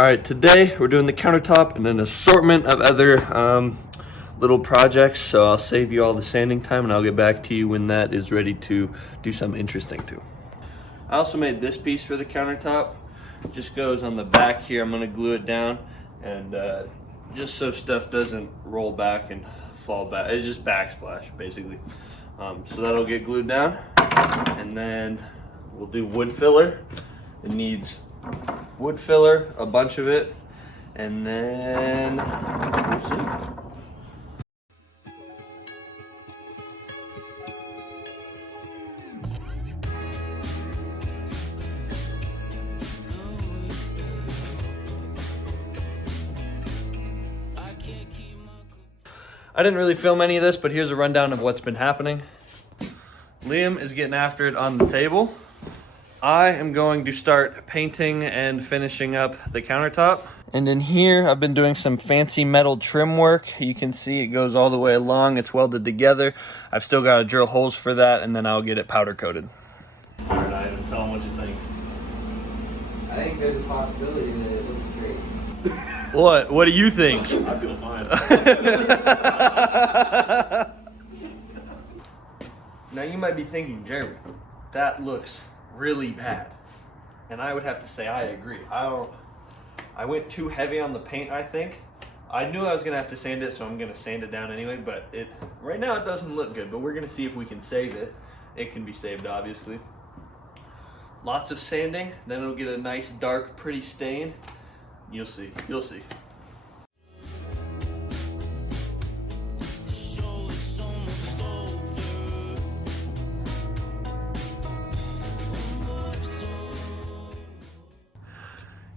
All right, today we're doing the countertop and an assortment of other little projects. So I'll save you all the sanding time and I'll get back to you when that is ready to do something interesting too. I also made this piece for the countertop. It just goes on the back here. I'm gonna glue it down and just so stuff doesn't roll back and fall back. It's just backsplash basically. So that'll get glued down, and then we'll do wood filler. It needs wood filler, a bunch of it, and then we'll see. I didn't really film any of this, but here's a rundown of what's been happening. Liam is getting after it on the table. I am going to start painting and finishing up the countertop. And in here, I've been doing some fancy metal trim work. You can see it goes all the way along. It's welded together. I've still got to drill holes for that, and then I'll get it powder coated. All right, Ivan, tell them what you think. I think there's a possibility that it looks great. What? What do you think? I feel fine. Now you might be thinking, Jeremy, that looks really bad. And I would have to say I agree. I went too heavy on the paint, I think. I knew I was gonna have to sand it, so I'm gonna sand it down anyway, but right now it doesn't look good, but we're gonna see if we can save it. It can be saved, obviously. Lots of sanding, then it'll get a nice, dark, pretty stain. You'll see, you'll see.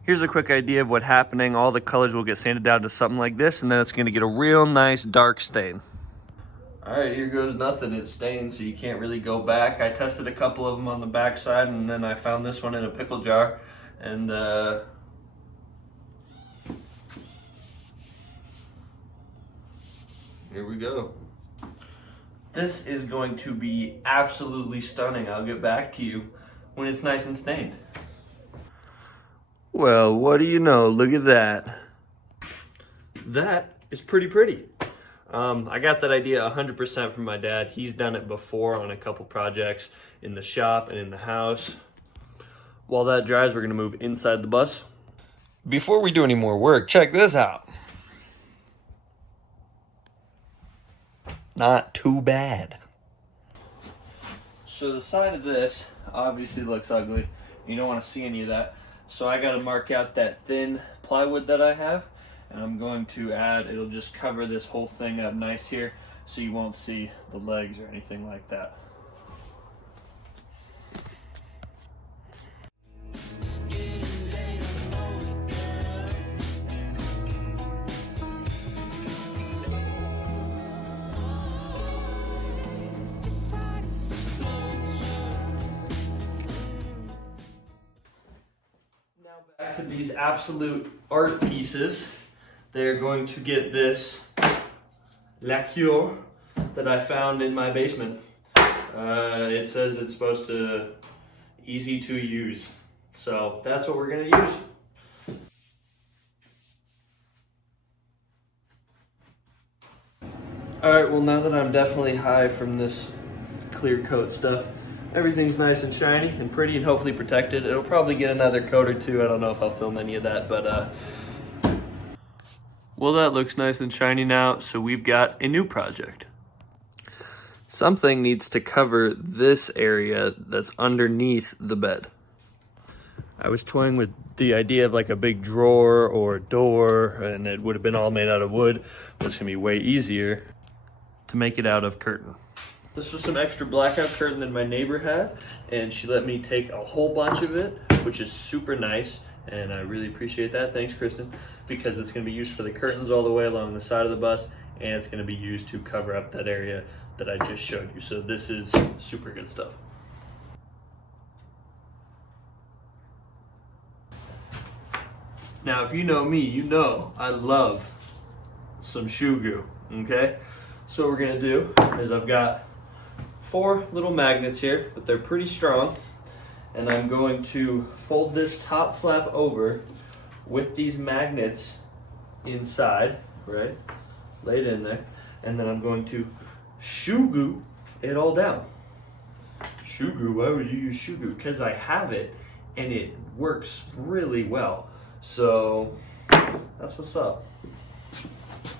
Here's a quick idea of what's happening. All the colors will get sanded down to something like this, and then it's gonna get a real nice dark stain. All right, here goes nothing. It's stained, so you can't really go back. I tested a couple of them on the back side, and then I found this one in a pickle jar, and here we go. This is going to be absolutely stunning. I'll get back to you when it's nice and stained. Well, what do you know? Look at that. That is pretty. I got that idea 100% from my dad. He's done it before on a couple projects in the shop and in the house. While that dries, we're gonna move inside the bus. Before we do any more work, check this out. Not too bad. So the side of this obviously looks ugly. You don't want to see any of that. So I got to mark out that thin plywood that I have, and I'm going to add, it'll just cover this whole thing up nice here so you won't see the legs or anything like that. Back to these absolute art pieces. They're going to get this lacquer that I found in my basement. It says it's supposed to easy to use. So that's what we're gonna use. All right, well now that I'm definitely high from this clear coat stuff, everything's nice and shiny and pretty and hopefully protected. It'll probably get another coat or two. I don't know if I'll film any of that, but well, that looks nice and shiny now, so we've got a new project. Something needs to cover this area that's underneath the bed. I was toying with the idea of like a big drawer or door, and it would have been all made out of wood, but it's gonna be way easier to make it out of curtain. This was some extra blackout curtain that my neighbor had, and she let me take a whole bunch of it, which is super nice, and I really appreciate that. Thanks, Kristen, because it's going to be used for the curtains all the way along the side of the bus, and it's going to be used to cover up that area that I just showed you. So this is super good stuff. Now, if you know me, you know I love some shoe goo, okay? So what we're going to do is I've got 4 little magnets here, but they're pretty strong. And I'm going to fold this top flap over with these magnets inside, right? Laid in there. And then I'm going to shoe glue it all down. Shoe glue, why would you use shoe glue? Because I have it and it works really well. So that's what's up.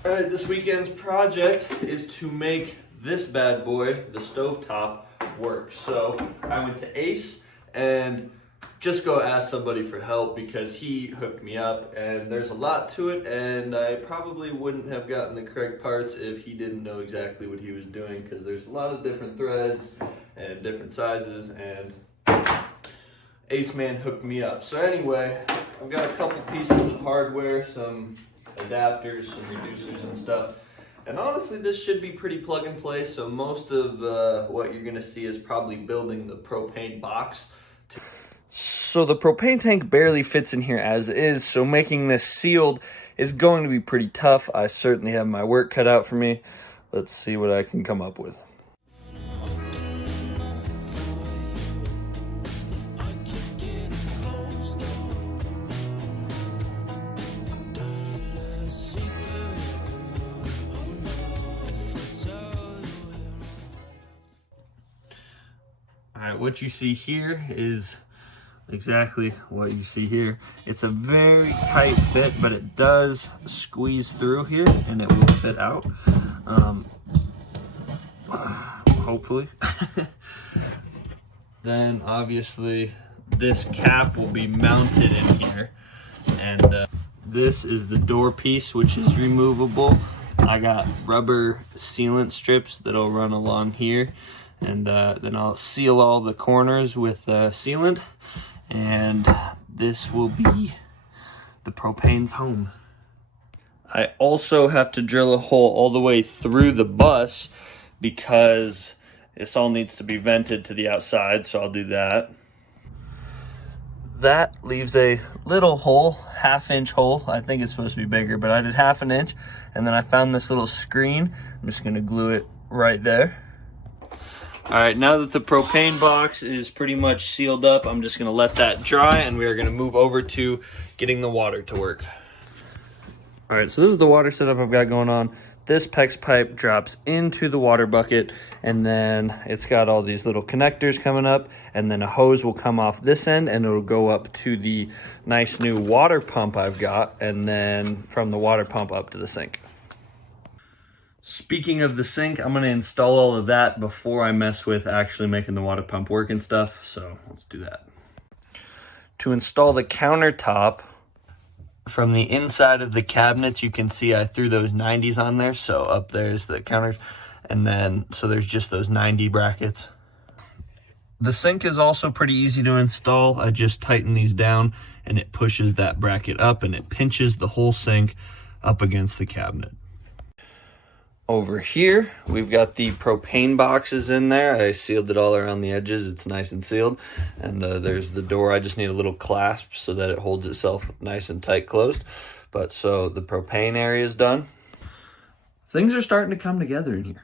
All right, this weekend's project is to make this bad boy, the stovetop, work. So I went to Ace and just go ask somebody for help because he hooked me up, and there's a lot to it, and I probably wouldn't have gotten the correct parts if he didn't know exactly what he was doing, because there's a lot of different threads and different sizes, and Ace Man hooked me up. So anyway, I've got a couple pieces of hardware, some adapters, some reducers and stuff. And honestly, this should be pretty plug and play, so most of what you're gonna see is probably building the propane box. So the propane tank barely fits in here as is, so making this sealed is going to be pretty tough. I certainly have my work cut out for me. Let's see what I can come up with. Alright, what you see here is exactly what you see here. It's a very tight fit, but it does squeeze through here and it will fit out. Hopefully. Then obviously this cap will be mounted in here, and this is the door piece, which is removable. I got rubber sealant strips that'll run along here, and then I'll seal all the corners with sealant, and this will be the propane's home. I also have to drill a hole all the way through the bus because this all needs to be vented to the outside, so I'll do that. That leaves a little hole, half-inch hole. I think it's supposed to be bigger, but I did half an inch, and then I found this little screen. I'm just gonna glue it right there. All right, now that the propane box is pretty much sealed up, I'm just gonna let that dry, and we are gonna move over to getting the water to work. All right, so this is the water setup I've got going on. This PEX pipe drops into the water bucket, and then it's got all these little connectors coming up, and then a hose will come off this end and it'll go up to the nice new water pump I've got, and then from the water pump up to the sink. Speaking of the sink, I'm gonna install all of that before I mess with actually making the water pump work and stuff, so let's do that. To install the countertop, from the inside of the cabinets, you can see I threw those 90s on there. So up there's the counters, and then so there's just those 90 brackets. The sink is also pretty easy to install. I just tighten these down and it pushes that bracket up and it pinches the whole sink up against the cabinet. Over here, we've got the propane boxes in there. I sealed it all around the edges. It's nice and sealed. And there's the door. I just need a little clasp so that it holds itself nice and tight closed. But so the propane area is done. Things are starting to come together in here.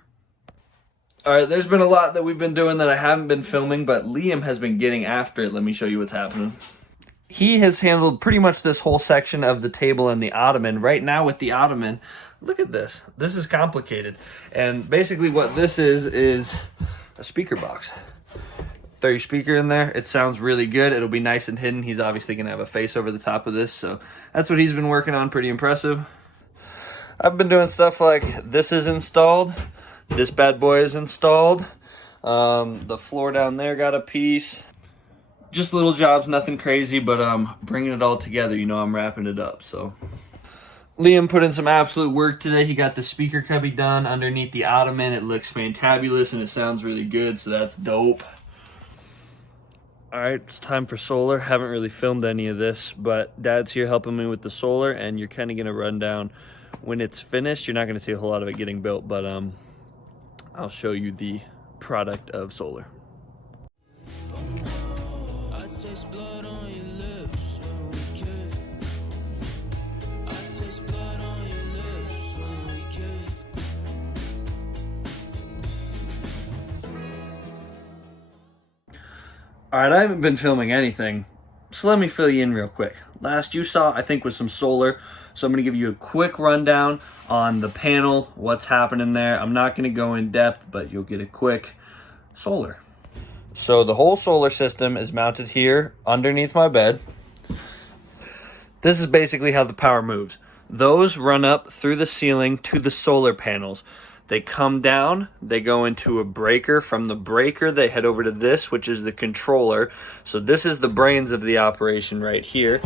All right, there's been a lot that we've been doing that I haven't been filming, but Liam has been getting after it. Let me show you what's happening. He has handled pretty much this whole section of the table and the ottoman. Right now with the ottoman, look at this. This is complicated. And basically what this is a speaker box. Throw your speaker in there. It sounds really good. It'll be nice and hidden. He's obviously going to have a face over the top of this. So that's what he's been working on. Pretty impressive. I've been doing stuff like this is installed. This bad boy is installed. The floor down there got a piece. Just little jobs, nothing crazy, but bringing it all together, you know, I'm wrapping it up. So Liam put in some absolute work today. He got the speaker cubby done underneath the ottoman. It looks fantabulous and it sounds really good, so that's dope. All right, it's time for solar. Haven't really filmed any of this, but Dad's here helping me with the solar, and you're kind of going to run down when it's finished. You're not going to see a whole lot of it getting built, but I'll show you the product of solar. All right, I haven't been filming anything So let me fill you in real quick. Last you saw, I think, was some solar. So I'm going to give you a quick rundown on the panel, what's happening there. I'm not going to go in depth, but you'll get a quick solar. So the whole solar system is mounted here underneath my bed. This is basically how the power moves. Those run up through the ceiling to the solar panels. They come down, they go into a breaker. From the breaker, they head over to this, which is the controller. So this is the brains of the operation right here.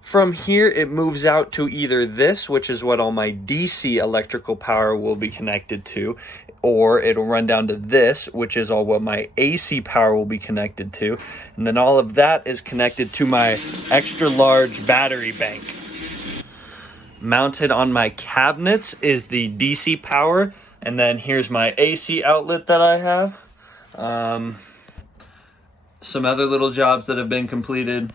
From here, it moves out to either this, which is what all my DC electrical power will be connected to, or it'll run down to this, which is all what my AC power will be connected to. And then all of that is connected to my extra large battery bank. Mounted on my cabinets is the DC power, and then here's my AC outlet that I have. Some other little jobs that have been completed.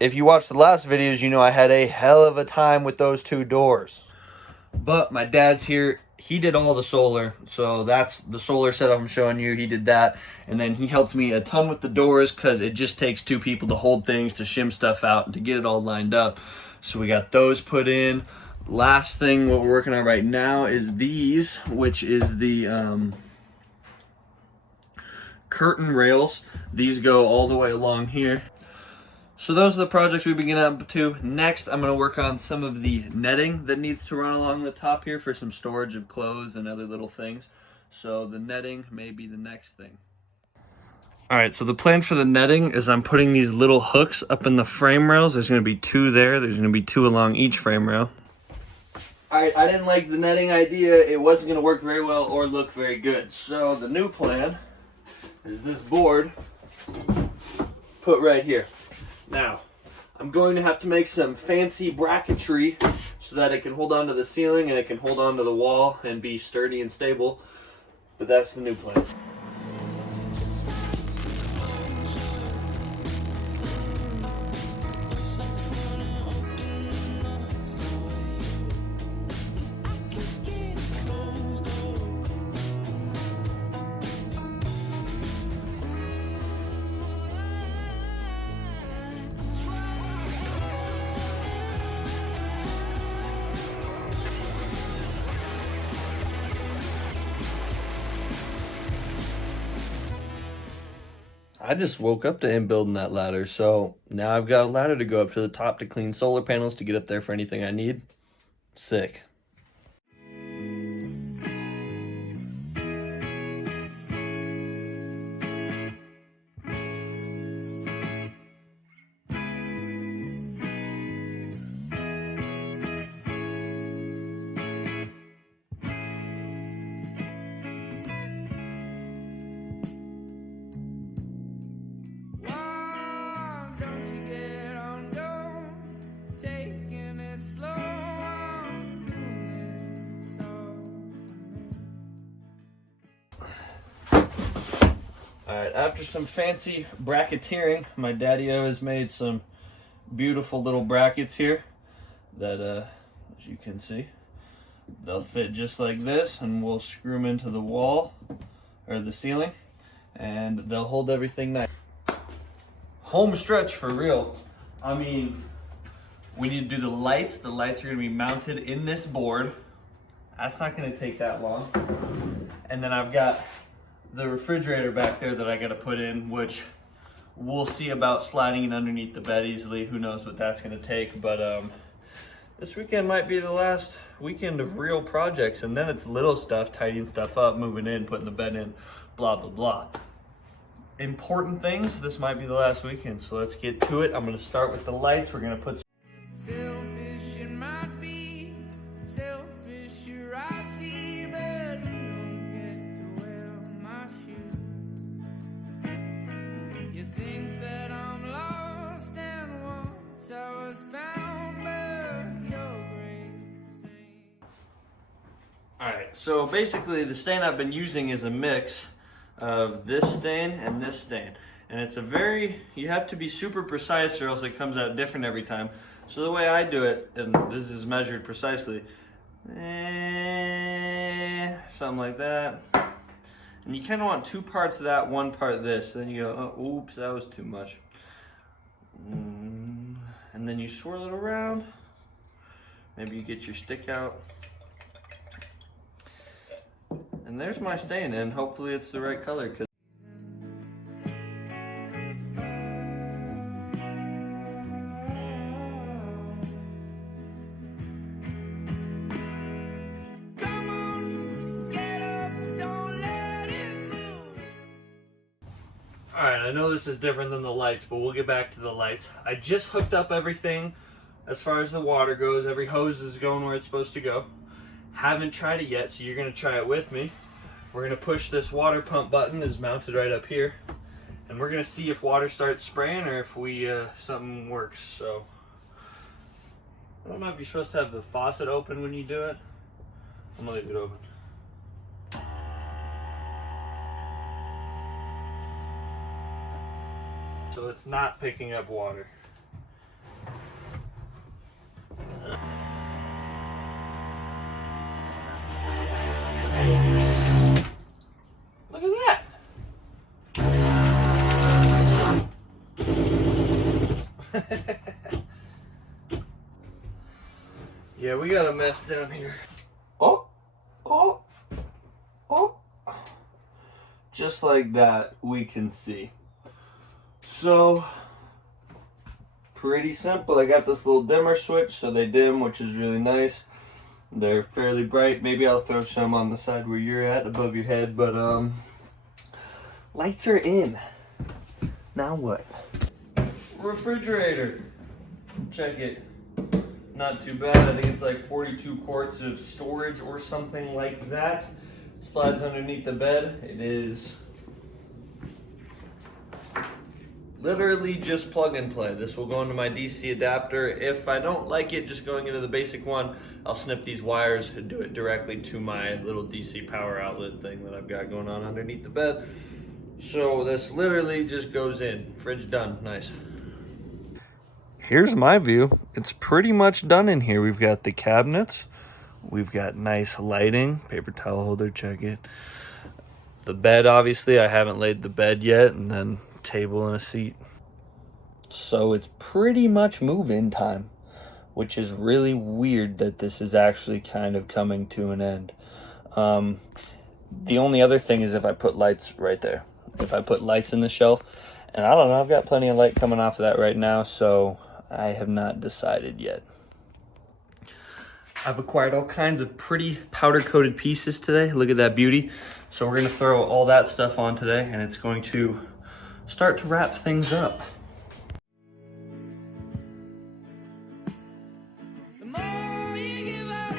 If you watched the last videos, you know I had a hell of a time with those two doors. But my dad's here. He did all the solar, so that's the solar setup I'm showing you. He did that, and then he helped me a ton with the doors because it just takes two people to hold things, to shim stuff out, and to get it all lined up. So we got those put in. Last thing, what we're working on right now is these, which is the curtain rails. These go all the way along here. So those are the projects we begin up to. Next, I'm going to work on some of the netting that needs to run along the top here for some storage of clothes and other little things. So the netting may be the next thing. All right, so the plan for the netting is I'm putting these little hooks up in the frame rails. There's going to be two there. There's going to be two along each frame rail. All right, I didn't like the netting idea. It wasn't going to work very well or look very good. So the new plan is this board put right here. Now, I'm going to have to make some fancy bracketry so that it can hold on to the ceiling and it can hold on to the wall and be sturdy and stable. But that's the new plan. I just woke up to him building that ladder, so now I've got a ladder to go up to the top to clean solar panels to get up there for anything I need. Sick. Alright, after some fancy bracketeering, my daddy-o has made some beautiful little brackets here that, as you can see, they'll fit just like this, and we'll screw them into the wall, or the ceiling, and they'll hold everything nice. Home stretch for real. I mean, we need to do the lights. The lights are going to be mounted in this board. That's not going to take that long. And then I've got the refrigerator back there that I got to put in, which we'll see about sliding it underneath the bed easily. Who knows what that's going to take, but this weekend might be the last weekend of real projects, and then it's little stuff, tidying stuff up, moving in, putting the bed in, blah blah blah. Important things, this might be the last weekend, so let's get to it. I'm going to start with the lights. We're going to put selfish it might be, selfish I see, but you don't get to wear my shoes. You think that I'm lost, and once I was found, but your grace ain't. Alright, so basically the stain I've been using is a mix of this stain and this stain. And it's a very, you have to be super precise or else it comes out different every time. So the way I do it, and this is measured precisely, something like that. And you kind of want 2 parts of that, 1 part of this. Then you go, oh, oops, that was too much. and then you swirl it around. Maybe you get your stick out. And there's my stain, and hopefully it's the right color. Alright, I know this is different than the lights, but we'll get back to the lights. I just hooked up everything as far as the water goes. Every hose is going where it's supposed to go. Haven't tried it yet, so you're going to try it with me. We're going to push this water pump button, is mounted right up here. And we're going to see if water starts spraying or if something works. So, I don't know if you're supposed to have the faucet open when you do it. I'm going to leave it open. So it's not picking up water. Look at that. Yeah, we got a mess down here. Oh. Just like that, we can see. So, pretty simple. I got this little dimmer switch, so they dim, which is really nice. They're fairly bright. Maybe I'll throw some on the side where you're at, above your head, but lights are in. Now what? Refrigerator. Check it. Not too bad. I think it's like 42 quarts of storage or something like that. Slides underneath the bed. It is literally just plug and play. This will go into my DC adapter. If I don't like it just going into the basic one, I'll snip these wires and do it directly to my little DC power outlet thing that I've got going on underneath the bed. So this literally just goes in. Fridge done. Nice. Here's my view. It's pretty much done in here. We've got the cabinets. We've got nice lighting. Paper towel holder, check it. The bed, obviously, I haven't laid the bed yet. And then table and a seat. So it's pretty much move-in time, which is really weird that this is actually kind of coming to an end. The only other thing is if I put lights right there. If I put lights in the shelf, and I don't know, I've got plenty of light coming off of that right now, so I have not decided yet. I've acquired all kinds of pretty powder-coated pieces today. Look at that beauty. So we're gonna throw all that stuff on today, and it's going to start to wrap things up. The more you give up,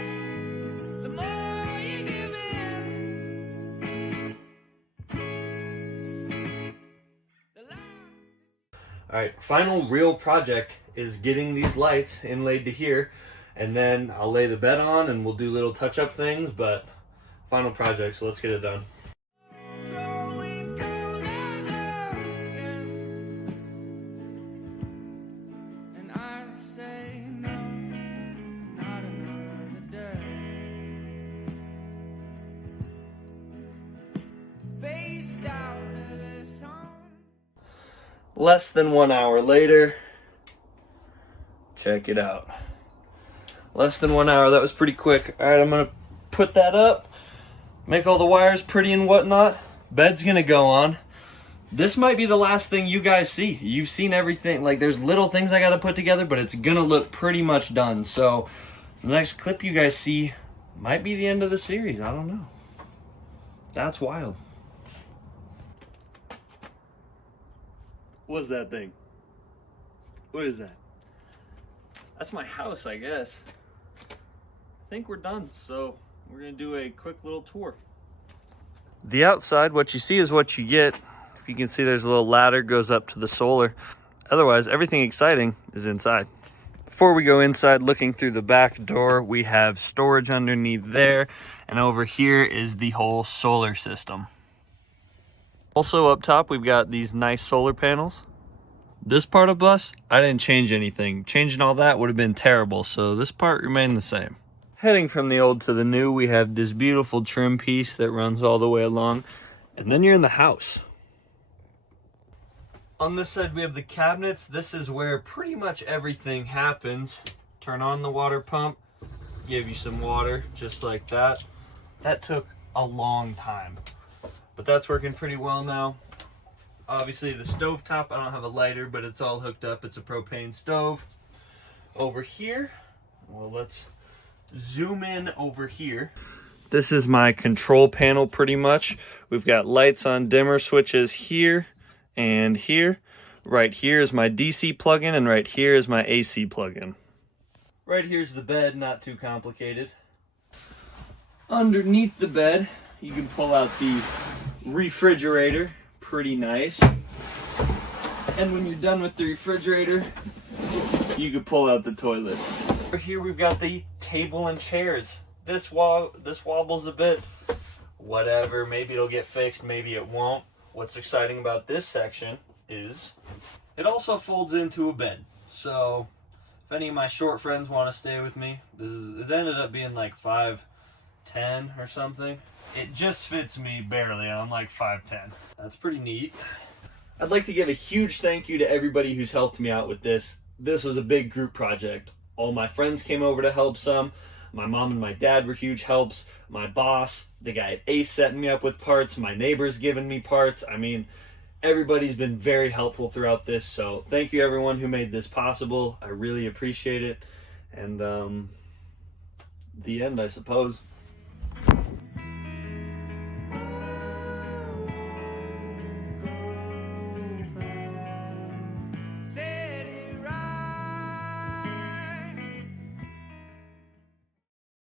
the more you give in. All right, final real project is getting these lights inlaid to here, and then I'll lay the bed on and we'll do little touch-up things, but final project, so let's get it done. Growing colder again. And I say no, not another day. Faced out of this home. Less than 1 hour later, check it out. Less than 1 hour, that was pretty quick. All right, I'm gonna put that up, make all the wires pretty and whatnot. Bed's gonna go on. This might be the last thing you guys see. You've seen everything. Like, there's little things I gotta put together, but it's gonna look pretty much done. So the next clip you guys see might be the end of the series. I don't know. That's wild. What's that thing? What is that? That's my house, I guess. I think we're done, so we're gonna do a quick little tour. The outside, what you see is what you get. If you can see, there's a little ladder goes up to the solar. Otherwise, everything exciting is inside. Before we go inside, looking through the back door, we have storage underneath there, and over here is the whole solar system. Also up top, we've got these nice solar panels. This part of bus, I didn't change anything. Changing all that would have been terrible, so this part remained the same. Heading from the old to the new, we have this beautiful trim piece that runs all the way along, and then you're in the house. On this side we have the cabinets. This is where pretty much everything happens. Turn on the water pump, give you some water just like that. That took a long time, but that's working pretty well now. Obviously the stovetop, I don't have a lighter, but it's all hooked up. It's a propane stove. Over here, well, let's zoom in over here. This is my control panel pretty much. We've got lights on dimmer switches here and here. Right here is my DC plug-in, and right here is my AC plug-in. Right here's the bed, not too complicated. Underneath the bed, you can pull out the refrigerator, pretty nice. And when you're done with the refrigerator, you can pull out the toilet. Over here we've got the table and chairs. This wobbles a bit. Whatever, maybe it'll get fixed, maybe it won't. What's exciting about this section is it also folds into a bed. So if any of my short friends want to stay with me, it ended up being like 5'10" or something. It just fits me barely, and I'm like 5'10". That's pretty neat. I'd like to give a huge thank you to everybody who's helped me out with this. This was a big group project. All my friends came over to help some. My mom and my dad were huge helps. My boss, the guy at Ace, setting me up with parts. My neighbors giving me parts. I mean, everybody's been very helpful throughout this, so thank you everyone who made this possible. I really appreciate it. And the end, I suppose.